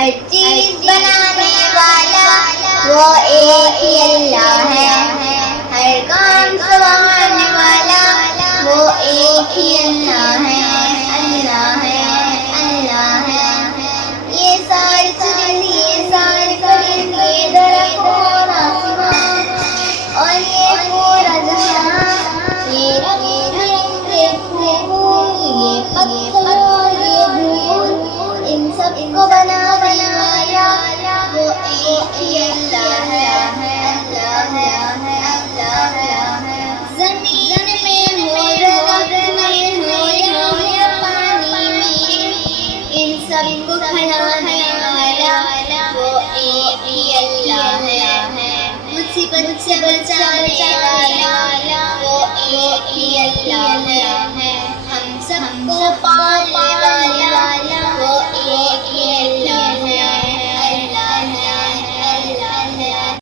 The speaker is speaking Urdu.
ہر چیز بنانے والا وہ ایک ہی اللہ ہے، ہر کام سنوارنے والا وہ ایک ہی اللہ ہے، اللہ ہے، اللہ ہے۔ یہ سارے چرندے، یہ سارے پرندے، درخت اور آسمان اور یہ پورا جہاں، یہ رنگ یہ پھول، یہ پتھر اور یہ دھول، ان سب کو بنانے والا وہ ایک ہی اللہ ہے، اللہ ہے، اللہ ہے۔ زمین میں ہو، درخت میں ہو یا پانی میں، ان سب کو کھلانے والا وہ ایک ہی اللہ ہے، مصیبت سے بچانے والا وہ ایک ہی اللہ ہے، ہم سب کو پالنے